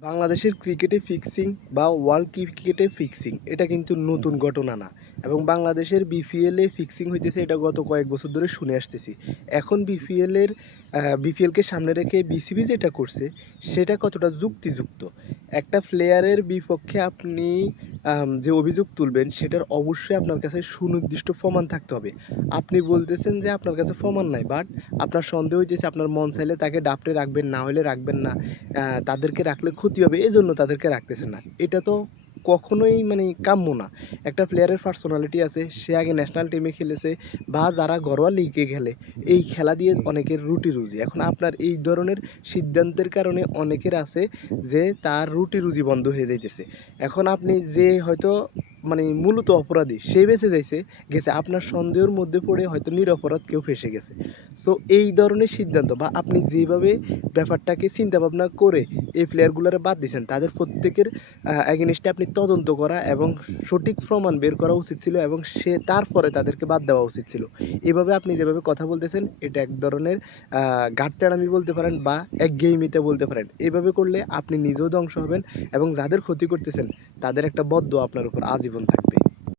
বাংলাদেশের ক্রিকেটে ফিক্সিং বা ওয়ার্ল্ড ক্রিকেটে ফিক্সিং, এটা কিন্তু নতুন ঘটনা না। এবং বাংলাদেশের বিপিএলে ফিক্সিং হইতেছে, এটা গত কয়েক বছর ধরে শুনে আসতেছি। এখন বিপিএলের বিপিএলকে সামনে রেখে বিসিবি যেটা করছে, সেটা কতটা যুক্তিযুক্ত? একটা প্লেয়ারের বিপক্ষে আপনি যে অভিযোগ তুলবেন, সেটার অবশ্যই আপনার কাছে সুনির্দিষ্ট প্রমাণ থাকতে হবে। আপনি বলতেছেন যে আপনার কাছে প্রমাণ নাই বাট আপনার সন্দেহ হইতেছে আপনার মন চাইলে তাকে ডাপটে রাখবেন, না হলে রাখবেন না। তাদেরকে রাখলে ক্ষতি হবে, এজন্য তাদেরকে রাখতেছেন না। এটা তো কখনোই মানে কাম্য না। একটা প্লেয়ারের পার্সোনালিটি আছে, সে আগে ন্যাশনাল টিমে খেলেছে বা যারা ঘরোয়া লিগে খেলে, এই খেলা দিয়ে অনেকের রুটি রুজি এখন আপনার এই ধরনের সিদ্ধান্তের কারণে অনেকের আছে যে তার রুটি রুজি বন্ধ হয়ে যাইতেছে। এখন আপনি যে হয়তো মানে মূলত অপরাধী, সে বেঁচে যাইছে, গেছে আপনার সন্দেহের মধ্যে পড়ে হয়তো নিরপরাধ কেউ ফেসে গেছে। সো এই ধরনের সিদ্ধান্ত বা আপনি যেভাবে ব্যাপারটাকে চিন্তা ভাবনা করে এই প্লেয়ারগুলোরে বাদ দিয়েছেন, তাদের প্রত্যেকের অ্যাগেনিস্টে আপনি তদন্ত করা এবং সঠিক প্রমাণ বের করা উচিত ছিল এবং সে তারপরে তাদেরকে বাদ দেওয়া উচিত ছিল। এভাবে আপনি যেভাবে কথা বলতেছেন, এটা এক ধরনের গাঁটতেড়ামি বলতে পারেন বা এক গেইমিতে বলতে পারেন। এভাবে করলে আপনি নিজেও ধ্বংস হবেন এবং যাদের ক্ষতি করতেছেন তাদের একটা বদ্ধ আপনার উপর আজীবন থাকবে।